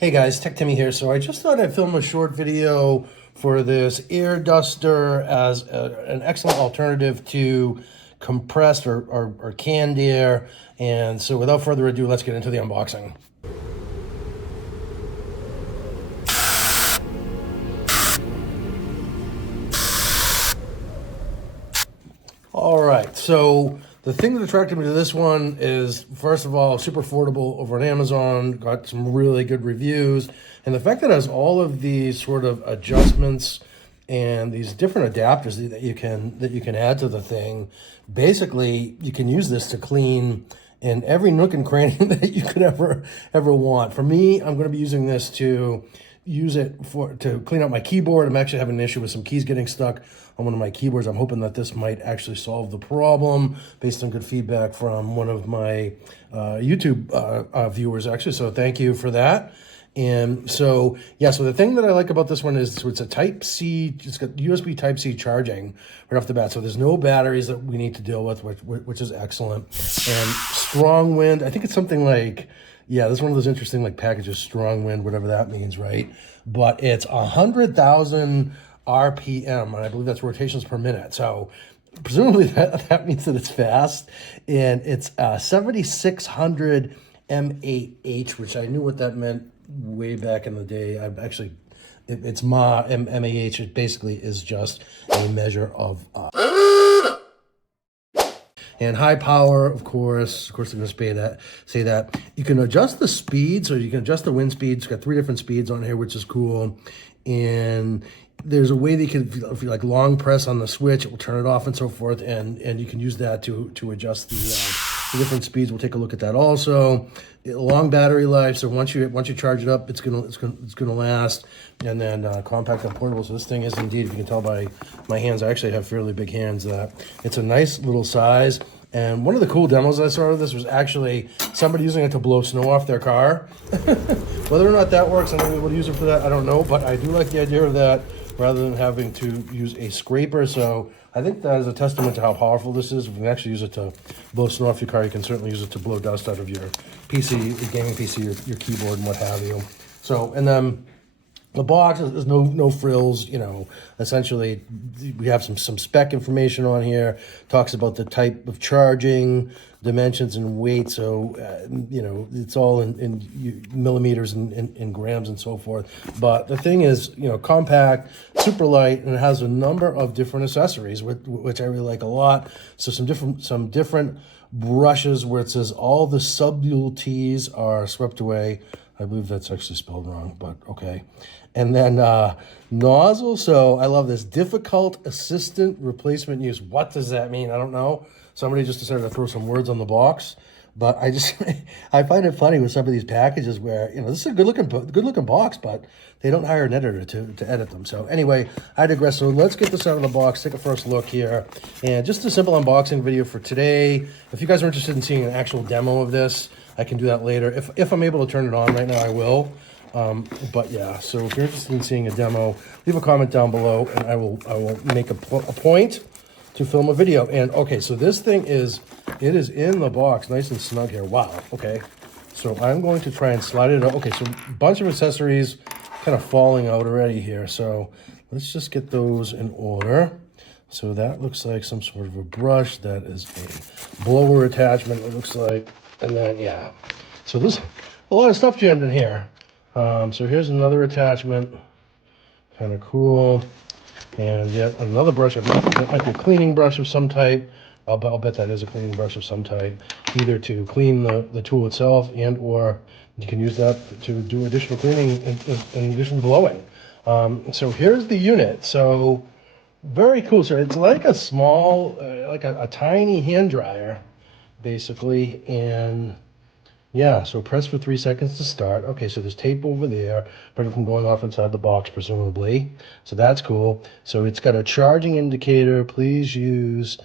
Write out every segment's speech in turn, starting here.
Hey guys, Tech Timmy here. So I just thought I'd film a short video for this air duster as an excellent alternative to compressed or canned air. And so without further ado, let's get into the unboxing. All right, so the thing that attracted me to this one is, first of all, super affordable over on Amazon, got some really good reviews, and the fact that it has all of these sort of adjustments and these different adapters that you can add to the thing. Basically, you can use this to clean in every nook and cranny that you could ever want. For me, I'm going to be using this to to clean out my keyboard. I'm actually having an issue with some keys getting stuck on one of my keyboards. I'm hoping that this might actually solve the problem based on good feedback from one of my YouTube viewers, actually. So thank you for that. And so, yeah, so the thing that I like about this one is it's a Type-C, it's got USB Type-C charging right off the bat. So there's no batteries that we need to deal with, which is excellent. And strong wind, I think it's something like, yeah, this is one of those interesting like packages, strong wind, whatever that means, right? But it's 100,000 RPM, and I believe that's rotations per minute. So presumably that means that it's fast. And it's 7,600 mAh, which I knew what that meant way back in the day. I've actually, it's mAh. It basically is just a measure of and high power, of course, they're going to say that. You can adjust the speed, so you can adjust the wind speed. It's got 3 different speeds on here, which is cool. And there's a way that you can, if you like long press on the switch, it will turn it off and so forth. And you can use that to adjust the different speeds. We'll take a look at that also. Long battery life, so once you charge it up, it's gonna last. And then compact and portable. So this thing is indeed, if you can tell by my hands, I actually have fairly big hands. That it's a nice little size. And one of the cool demos I saw of this was actually somebody using it to blow snow off their car. Whether or not that works, I'm not able to use it for that, I don't know. But I do like the idea of that rather than having to use a scraper. So I think that is a testament to how powerful this is. If you can actually use it to blow snow off your car, you can certainly use it to blow dust out of your PC, your gaming PC, your keyboard, and what have you. So, and then the box, there's no frills, you know. Essentially, we have some spec information on here. Talks about the type of charging, dimensions, and weight. So, you know, it's all in millimeters and grams and so forth. But the thing is, you know, compact, super light, and it has a number of different accessories, which I really like a lot. So some different brushes where it says all the subtleties are swept away. I believe that's actually spelled wrong, but okay. And then nozzle. So I love this. Difficult assistant replacement use. What does that mean? I don't know. Somebody just decided to throw some words on the box. But I find it funny with some of these packages where, you know, this is a good looking box, but they don't hire an editor to edit them. So anyway, I digress. So let's get this out of the box, take a first look here. And just a simple unboxing video for today. If you guys are interested in seeing an actual demo of this, I can do that later. If I'm able to turn it on right now, I will. But yeah, so if you're interested in seeing a demo, leave a comment down below, and I will make a point to film a video. And okay, so this thing is in the box, nice and snug here. Wow. Okay, so I'm going to try and slide it out. Okay, so a bunch of accessories kind of falling out already here. So let's just get those in order. So that looks like some sort of a brush. That is a blower attachment, it looks like. And then, yeah, so there's a lot of stuff jammed in here. So here's another attachment, kind of cool. And yet another brush, that might be a cleaning brush of some type. I'll bet that is a cleaning brush of some type, either to clean the tool itself and or you can use that to do additional cleaning in addition to blowing. So here's the unit. So very cool. So it's like a small, like a tiny hand dryer, basically. And yeah, so press for 3 seconds to start. Okay, so there's tape over there, prevent from going off inside the box, presumably. So that's cool. So it's got a charging indicator. Please use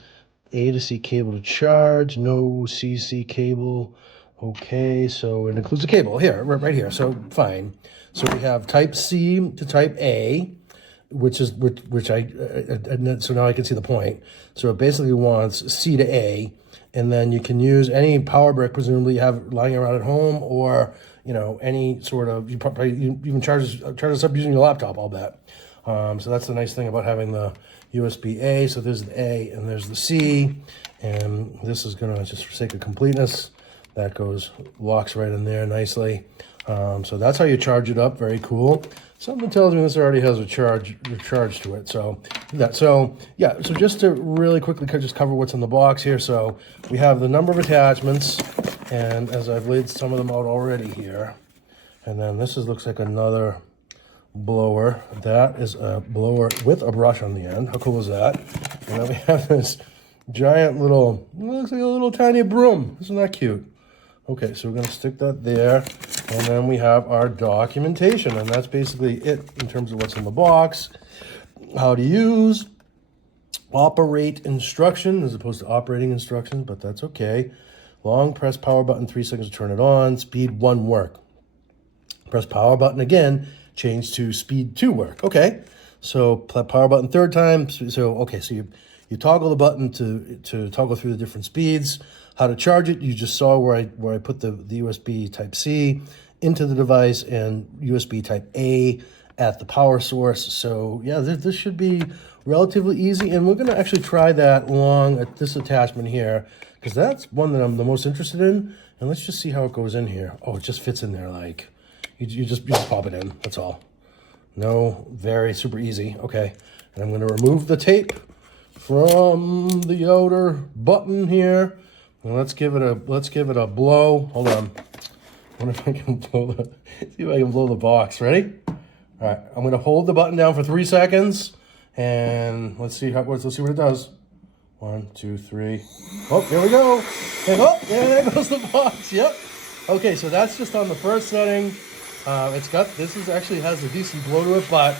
A to C cable to charge. No CC cable. Okay, so it includes a cable here, right here. So fine. So we have Type C to Type A, which so now I can see the point. So it basically wants C to A. And then you can use any power brick, presumably you have lying around at home, or, you know, any sort of, you can charge this up using your laptop, I'll bet. So that's the nice thing about having the USB-A. So there's the A and there's the C. And this is gonna, just for sake of completeness, that locks right in there nicely. So that's how you charge it up. Very cool. Something tells me this already has a charge to it. So yeah. So just to really quickly just cover what's in the box here. So we have the number of attachments, and as I've laid some of them out already here, and then this looks like another blower. That is a blower with a brush on the end. How cool is that? And then we have this giant little, looks like a little tiny broom. Isn't that cute? Okay, so we're going to stick that there, and then we have our documentation, and that's basically it in terms of what's in the box. How to use, operate instruction as opposed to operating instructions, but that's okay. Long press power button 3 seconds to turn it on. Speed 1 work. Press power button again, change to speed 2 work. Okay, so power button 3rd time. So okay, so you toggle the button to toggle through the different speeds. How to charge it, you just saw where I put the USB Type-C into the device and USB Type-A at the power source. So yeah, this should be relatively easy, and we're going to actually try that along at this attachment here, because that's one that I'm the most interested in. And let's just see how it goes in here. Oh, it just fits in there like, you just pop it in, that's all. No, very super easy. Okay, and I'm going to remove the tape from the outer button here. And let's give it a blow. Hold on. I wonder if I can see if I can blow the box. Ready? All right. I'm gonna hold the button down for 3 seconds, and let's see what it does. 1, 2, 3. Oh, here we go. And oh, yeah, there goes the box. Yep. Okay, so that's just on the first setting. This actually has a decent blow to it, but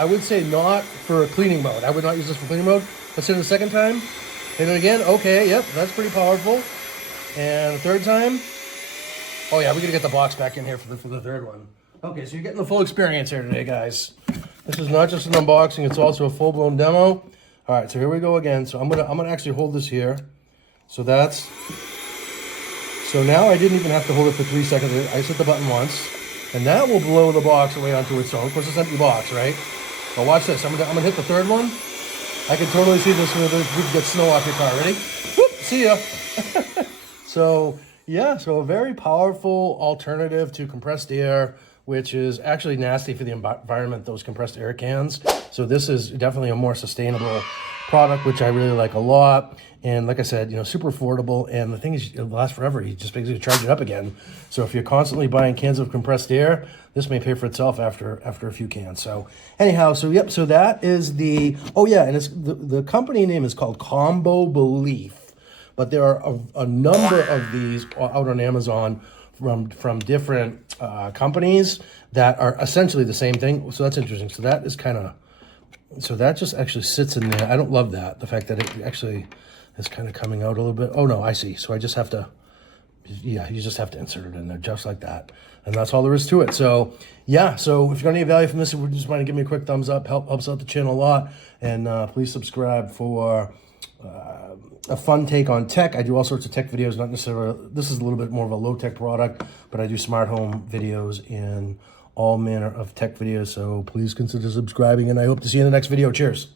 I would say not for a cleaning mode. I would not use this for cleaning mode. Let's hit it a second time. Hit it again. Okay, yep, that's pretty powerful. And the 3rd time. Oh yeah, we gotta get the box back in here for the 3rd one. Okay, so you're getting the full experience here today, guys. This is not just an unboxing; it's also a full-blown demo. All right, so here we go again. So I'm gonna actually hold this here. So now I didn't even have to hold it for 3 seconds. I just hit the button once, and that will blow the box away onto its own. Of course, it's an empty box, right? But watch this. I'm gonna hit the 3rd one. I can totally see this where we can get snow off your car. Ready? Whoop, see ya. So, yeah, so a very powerful alternative to compressed air, which is actually nasty for the environment, those compressed air cans. So this is definitely a more sustainable product, which I really like a lot. And like I said, you know, super affordable. And the thing is, it'll last forever. You just basically charge it up again. So if you're constantly buying cans of compressed air, this may pay for itself after a few cans. So anyhow, so yep, so that is the, oh yeah, and it's the company name is called COMBOBELIEF. But there are a number of these out on Amazon from different companies that are essentially the same thing. So that's interesting. So that is so that just actually sits in there. I don't love that, the fact that it actually is kind of coming out a little bit. Oh no, I see. So I just have to, yeah, you just have to insert it in there just like that. And that's all there is to it. So yeah, so if you're gonna get value from this, if you just want to give me a quick thumbs up, helps out the channel a lot. And please subscribe for a fun take on tech. I do all sorts of tech videos, not necessarily, this is a little bit more of a low-tech product, but I do smart home videos and all manner of tech videos. So please consider subscribing, and I hope to see you in the next video. Cheers.